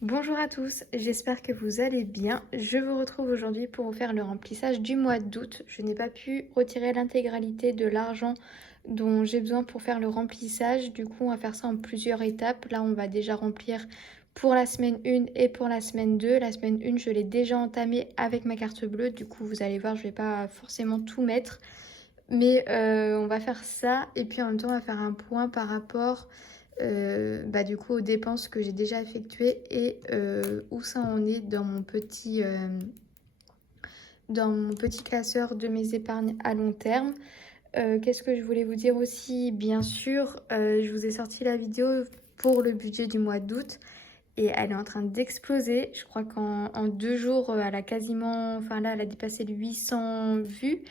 Bonjour à tous, j'espère que vous allez bien. Je vous retrouve aujourd'hui pour vous faire le remplissage du mois d'août. Je n'ai pas pu retirer l'intégralité de l'argent dont j'ai besoin pour faire le remplissage. Du coup, on va faire ça en plusieurs étapes. Là, on va déjà remplir pour la semaine 1 et pour la semaine 2. La semaine 1, je l'ai déjà entamée avec ma carte bleue. Du coup, vous allez voir, je ne vais pas forcément tout mettre. Mais on va faire ça et puis en même temps, on va faire un point par rapport du coup aux dépenses que j'ai déjà effectuées et où ça en est dans mon petit classeur de mes épargnes à long terme. Qu'est-ce que je voulais vous dire aussi? Bien sûr, je vous ai sorti la vidéo pour le budget du mois d'août et elle est en train d'exploser. Je crois qu'en 2 jours, elle a quasiment, enfin là, elle a dépassé les 800 vues.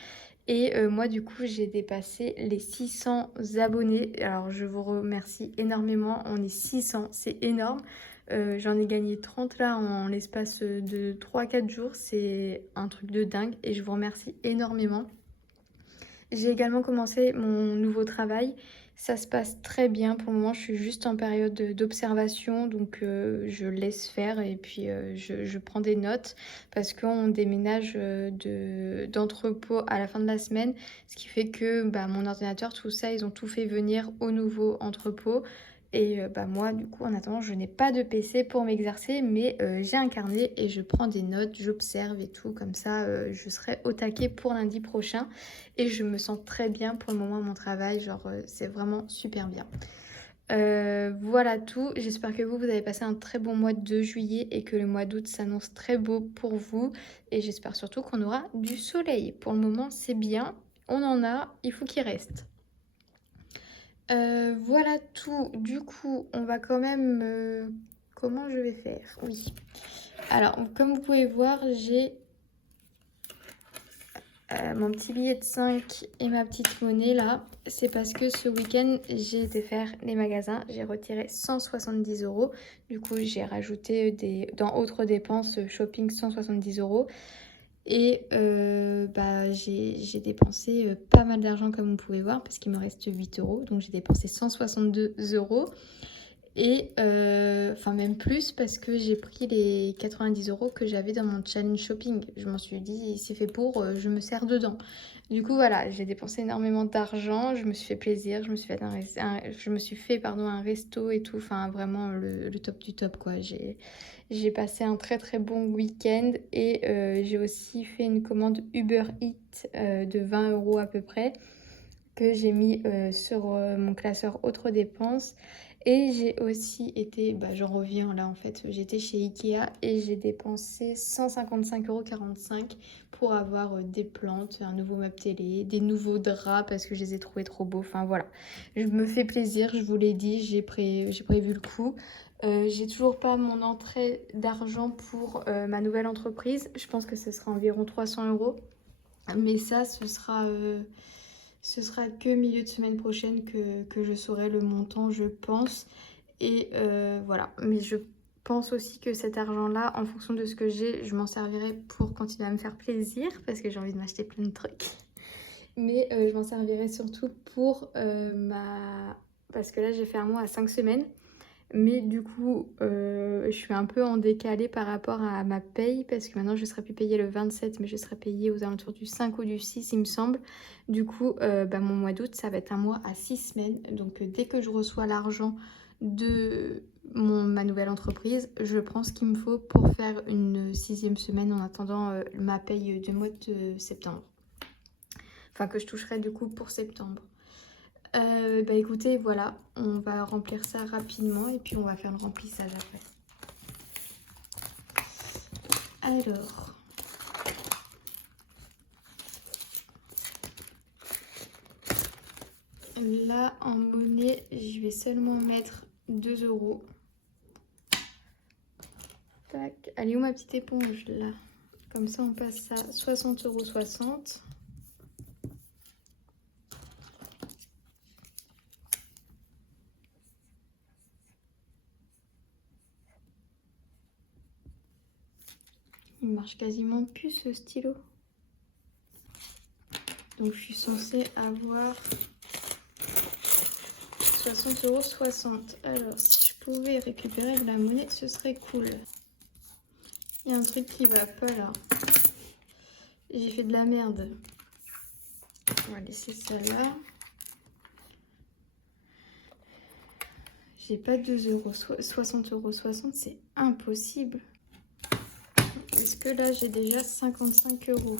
Et moi, du coup, j'ai dépassé les 600 abonnés. Alors, je vous remercie énormément. On est 600, c'est énorme. J'en ai gagné 30 là en l'espace de 3-4 jours. C'est un truc de dingue et je vous remercie énormément. J'ai également commencé mon nouveau travail. Ça se passe très bien. Pour le moment, je suis juste en période d'observation, donc je laisse faire et puis je prends des notes parce qu'on déménage d'entrepôt à la fin de la semaine, ce qui fait que mon ordinateur, tout ça, ils ont tout fait venir au nouveau entrepôt. Et moi, du coup, en attendant, je n'ai pas de PC pour m'exercer, mais j'ai un carnet et je prends des notes, j'observe et tout. Comme ça, je serai au taquet pour lundi prochain. Et je me sens très bien pour le moment à mon travail, genre c'est vraiment super bien. Voilà tout, j'espère que vous avez passé un très bon mois de juillet et que le mois d'août s'annonce très beau pour vous. Et j'espère surtout qu'on aura du soleil. Pour le moment c'est bien, on en a, il faut qu'il reste. Voilà tout, du coup on va quand même... comment je vais faire? Oui. Alors comme vous pouvez voir, j'ai mon petit billet de 5 et ma petite monnaie là, c'est parce que ce week-end j'ai été faire les magasins, j'ai retiré 170 euros. Du coup, j'ai rajouté dans autres dépenses shopping 170 euros. Et j'ai dépensé pas mal d'argent comme vous pouvez voir parce qu'il me reste 8 euros. Donc j'ai dépensé 162 euros. Et enfin même plus parce que j'ai pris les 90 euros que j'avais dans mon challenge shopping. Je m'en suis dit, c'est fait pour, je me sers dedans. Du coup voilà, j'ai dépensé énormément d'argent, je me suis fait plaisir, je me suis fait un resto et tout, enfin vraiment le top du top quoi. J'ai passé un très très bon week-end et j'ai aussi fait une commande Uber Eats de 20 euros à peu près que j'ai mis sur mon classeur autres dépenses. Et j'ai aussi été, j'en reviens là en fait, j'étais chez Ikea et j'ai dépensé 155,45 € pour avoir des plantes, un nouveau meuble télé, des nouveaux draps parce que je les ai trouvés trop beaux. Enfin voilà, je me fais plaisir, je vous l'ai dit, j'ai prévu le coup. J'ai toujours pas mon entrée d'argent pour ma nouvelle entreprise. Je pense que ce sera environ 300 euros. Mais ça, ce sera que milieu de semaine prochaine que je saurai le montant, je pense. Et voilà. Mais je pense aussi que cet argent-là, en fonction de ce que j'ai, je m'en servirai pour continuer à me faire plaisir parce que j'ai envie de m'acheter plein de trucs. Mais je m'en servirai surtout pour parce que là, j'ai fait un mois à 5 semaines. Mais du coup, je suis un peu en décalé par rapport à ma paye parce que maintenant je ne serai plus payée le 27, mais je serai payée aux alentours du 5 ou du 6, il me semble. Du coup, mon mois d'août, ça va être un mois à 6 semaines. Donc, dès que je reçois l'argent de ma nouvelle entreprise, je prends ce qu'il me faut pour faire une 6e semaine en attendant ma paye du mois de septembre. Enfin, que je toucherai du coup pour septembre. Écoutez, voilà, on va remplir ça rapidement et puis on va faire le remplissage après. Alors, là en monnaie, je vais seulement mettre 2 euros. Tac, elle est où ma petite éponge là? Comme ça on passe à 60,60 €. Il marche quasiment plus ce stylo. Donc je suis censée avoir 60,60 €. Alors si je pouvais récupérer de la monnaie, ce serait cool. Il y a un truc qui va pas là. J'ai fait de la merde. On va laisser ça là. J'ai pas 2 euros. 60 euros 60, c'est impossible. Est-ce que là, j'ai déjà 55 euros?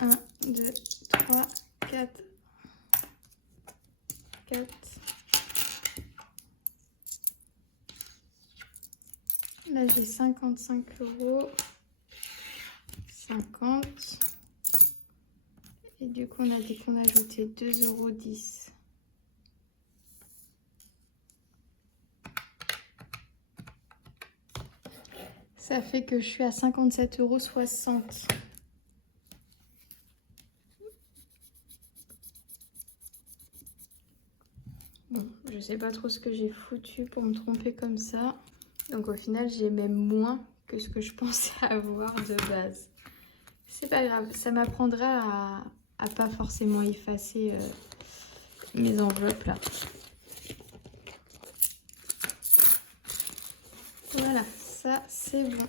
1, 2, 3, 4. 4. Là, j'ai 55 euros. 50. Et du coup, on a dit qu'on ajoutait 2,10 euros. Ça fait que je suis à 57,60 euros. Bon, je sais pas trop ce que j'ai foutu pour me tromper comme ça. Donc au final, j'ai même moins que ce que je pensais avoir de base. C'est pas grave, ça m'apprendra à pas forcément effacer mes enveloppes là. Voilà, ça c'est bon.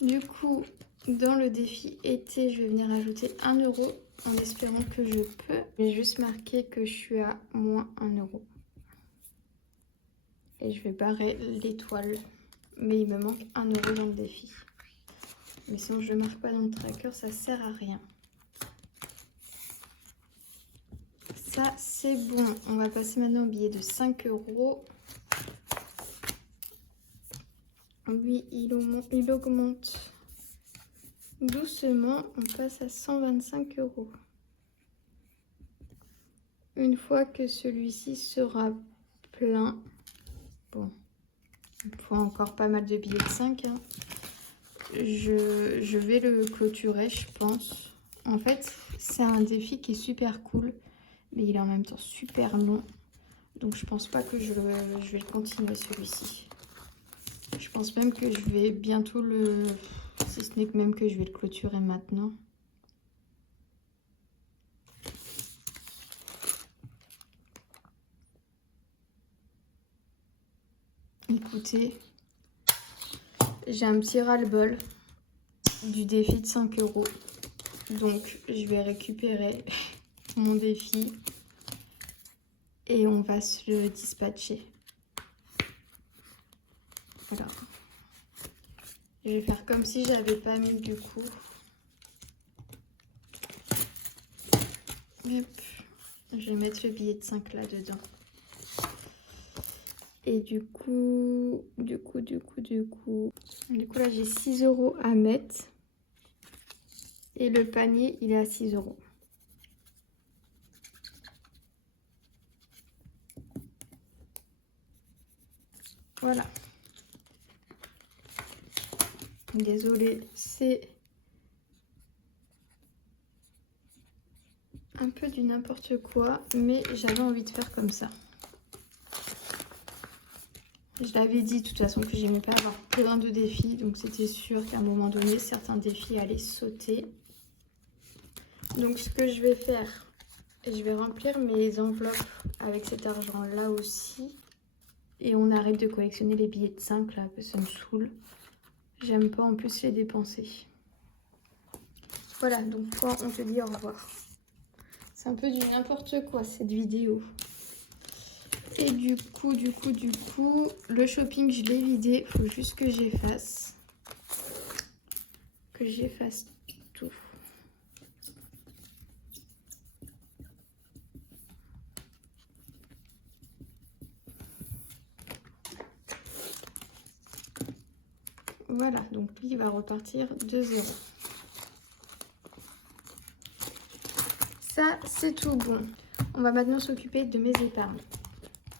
Du coup, dans le défi été, je vais venir ajouter 1 euro en espérant que je peux. Je vais juste marquer que je suis à moins 1 euro. Et je vais barrer l'étoile. Mais il me manque 1 euro dans le défi. Mais sinon, je ne marque pas dans le tracker, ça sert à rien. Ça, c'est bon. On va passer maintenant au billet de 5 euros. Oui, il augmente doucement. On passe à 125 euros. Une fois que celui-ci sera plein, bon, il faut encore pas mal de billets de 5. Hein. Je vais le clôturer, je pense. En fait, c'est un défi qui est super cool, mais il est en même temps super long. Donc je pense pas que je vais le continuer celui-ci. Je pense même que je vais bientôt le... Si ce n'est que même que je vais le clôturer maintenant. Écoutez, j'ai un petit ras-le-bol du défi de 5 euros. Donc je vais récupérer mon défi et on va se le dispatcher. Alors, je vais faire comme si j'avais pas mis du coup. Hop. Je vais mettre le billet de 5 là dedans. Et du coup là j'ai 6 euros à mettre. Et le panier il est à 6 euros. Voilà. Désolée, c'est un peu du n'importe quoi, mais j'avais envie de faire comme ça. Je l'avais dit de toute façon que j'aimais pas avoir plein de défis, donc c'était sûr qu'à un moment donné, certains défis allaient sauter. Donc ce que je vais faire, je vais remplir mes enveloppes avec cet argent-là aussi. Et on arrête de collectionner les billets de 5 là, parce que ça me saoule. J'aime pas en plus les dépenser. Voilà, donc toi, on te dit au revoir. C'est un peu du n'importe quoi cette vidéo. Et du coup, le shopping, je l'ai vidé. Il faut juste que j'efface. Que j'efface tout. Voilà, donc lui, il va repartir 2 euros. Ça, c'est tout bon. On va maintenant s'occuper de mes épargnes.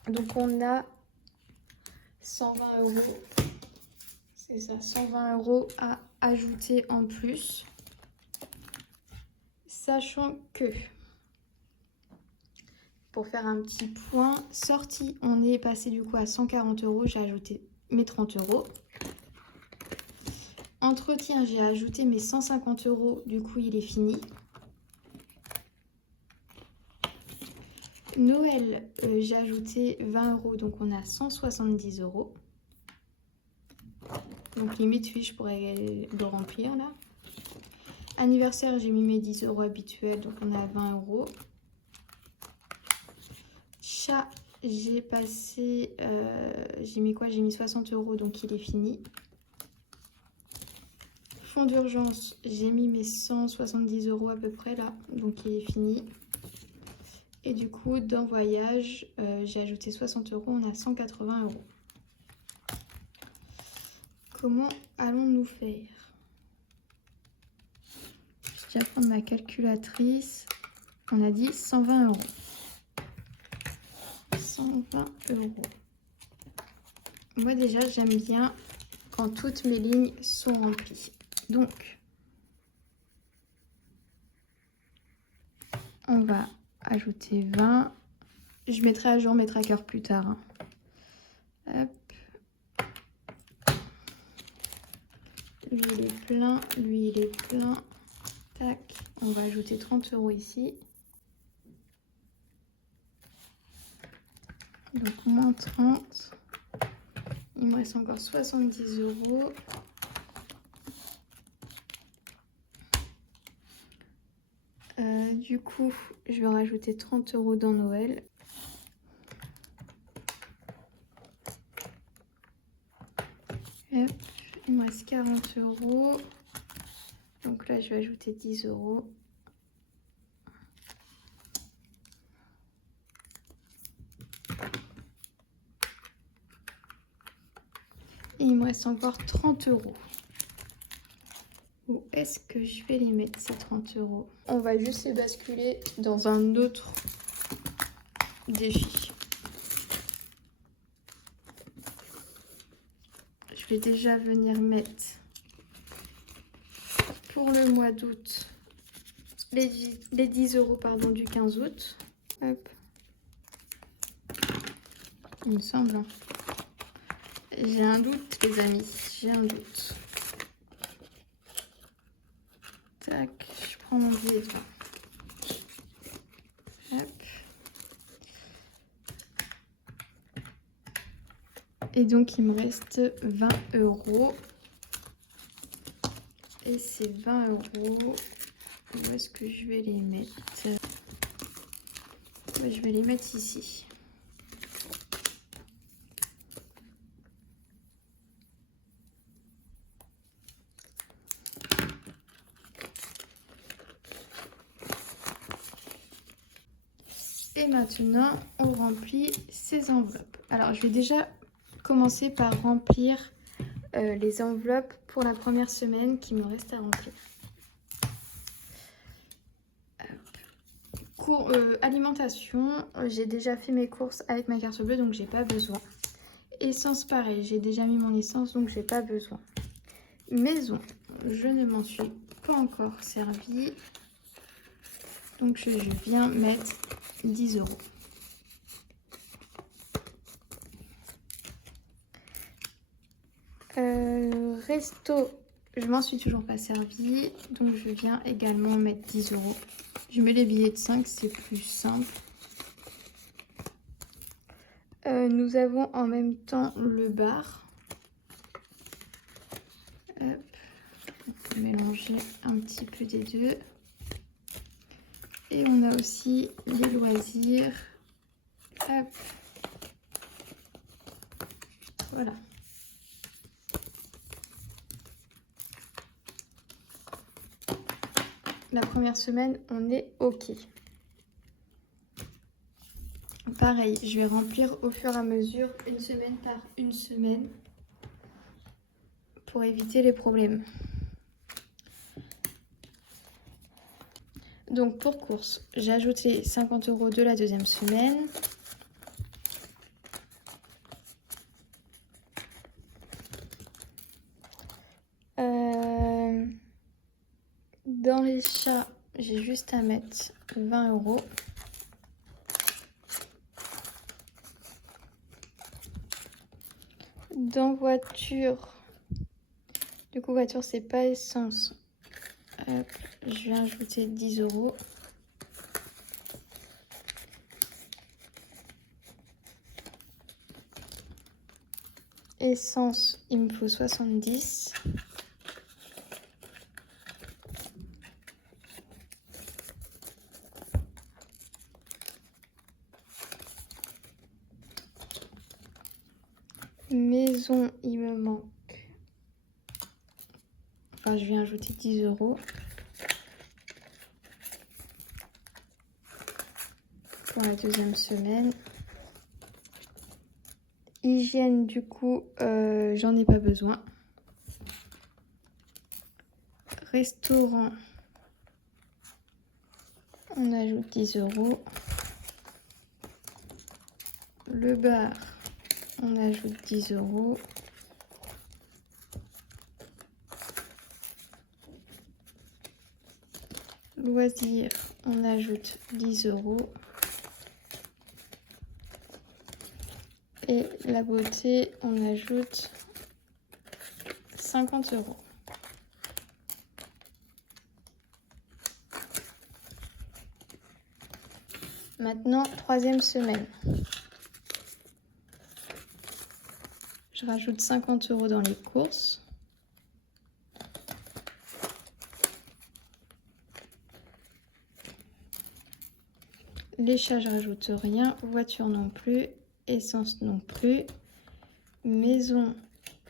Donc, on a 120 euros. C'est ça, 120 euros à ajouter en plus. Sachant que, pour faire un petit point, sortie, on est passé du coup à 140 euros. J'ai ajouté mes 30 euros. Entretien, j'ai ajouté mes 150 euros. Du coup, il est fini. Noël, j'ai ajouté 20 €, donc on a 170 €. Donc limite, oui, je pourrais le remplir là. Anniversaire, j'ai mis mes 10 € habituels, donc on a 20 €. Chat, j'ai passé, j'ai mis quoi? J'ai mis 60 €, donc il est fini. Fonds d'urgence, j'ai mis mes 170 € à peu près là, donc il est fini. Et du coup, dans voyage, j'ai ajouté 60 €, on a 180 €. Comment allons-nous faire? Je vais prendre ma calculatrice. On a dit 120 €. 120 €. Moi déjà, j'aime bien quand toutes mes lignes sont remplies. Donc, on va ajouter 20. Je mettrai à jour mes trackers plus tard, hein. Hop. Lui, il est plein. Lui, il est plein. Tac. On va ajouter 30 € ici. Donc, moins 30. Il me reste encore 70 €. Du coup, je vais rajouter 30 € dans Noël. Hop, il me reste 40 €. Donc là, je vais ajouter 10 €. Et il me reste encore 30 €. Où est-ce que je vais les mettre, ces 30 €? On va juste les basculer dans un autre défi. Je vais déjà venir mettre pour le mois d'août les 10 € pardon, du 15 août. Hop. Il me semble. J'ai un doute, les amis. J'ai un doute. Tac, je prends mon billet de 20. Hop. Et donc, il me reste 20 €. Et ces 20 €, où est-ce que je vais les mettre? Je vais les mettre ici. Et maintenant, on remplit ces enveloppes. Alors, je vais déjà commencer par remplir les enveloppes pour la première semaine qui me reste à remplir. Alimentation, j'ai déjà fait mes courses avec ma carte bleue, donc j'ai pas besoin. Essence, pareil, j'ai déjà mis mon essence, donc j'ai pas besoin. Maison, je ne m'en suis pas encore servi, donc je viens mettre 10 €. Resto, je m'en suis toujours pas servi, donc je viens également mettre 10 €. Je mets les billets de 5, c'est plus simple. Nous avons en même temps le bar. Hop. On peut mélanger un petit peu des deux. Et on a aussi les loisirs. Hop. Voilà. La première semaine, on est OK. Pareil, je vais remplir au fur et à mesure, une semaine par une semaine, pour éviter les problèmes. Donc pour courses, j'ai ajouté 50 € de la deuxième semaine. Dans les chats, j'ai juste à mettre 20 €. Dans voiture, du coup voiture c'est pas essence. Hop, je vais ajouter 10 €. Essence, il me faut 70. Maison, il me manque. Enfin, je viens ajouter 10 € pour la deuxième semaine. Hygiène, du coup, j'en ai pas besoin. Restaurant, on ajoute 10 €. Le bar, on ajoute 10 €. Loisirs, on ajoute 10 €. Et la beauté, on ajoute 50 €. Maintenant, troisième semaine. Je rajoute 50 € dans les courses. Les chats, je rajoute rien. Voiture non plus. Essence non plus. Maison,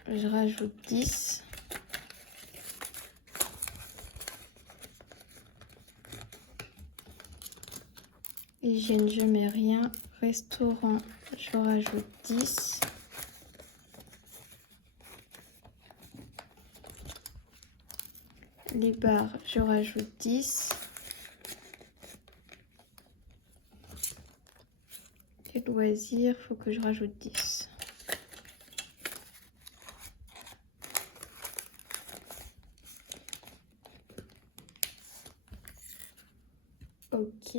je rajoute 10. Hygiène, je mets rien. Restaurant, je rajoute 10. Les bars, je rajoute 10. Et loisirs, il faut que je rajoute 10. Ok.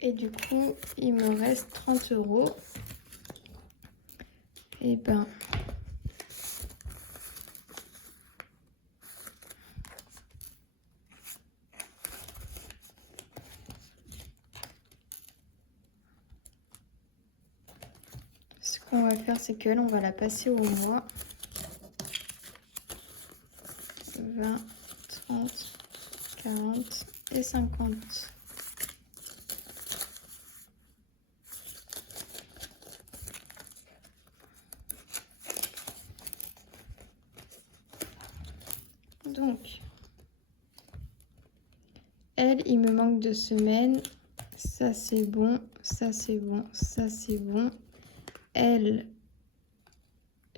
Et du coup, il me reste 30 €. Et ben, ce qu'on va faire, c'est que on va la passer au mois. 20, 30, 40 et 50. Donc, elle, il me manque 2 semaines. Ça, c'est bon. Ça, c'est bon. Ça, c'est bon. Elle,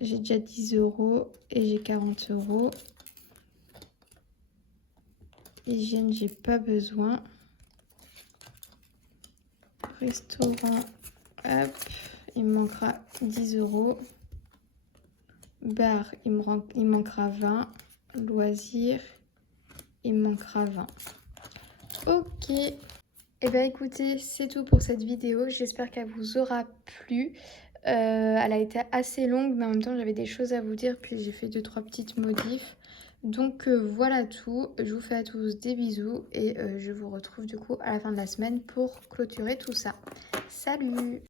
j'ai déjà 10 € et j'ai 40 €. Hygiène, j'ai pas besoin. Restaurant, hop, il me manquera 10 €. Bar, il me manquera 20. Loisirs, il me manquera 20. Ok. Et bien écoutez, c'est tout pour cette vidéo. J'espère qu'elle vous aura plu. Elle a été assez longue, mais en même temps, j'avais des choses à vous dire. Puis j'ai fait 2-3 petites modifs. Donc voilà tout. Je vous fais à tous des bisous. Et je vous retrouve du coup à la fin de la semaine pour clôturer tout ça. Salut!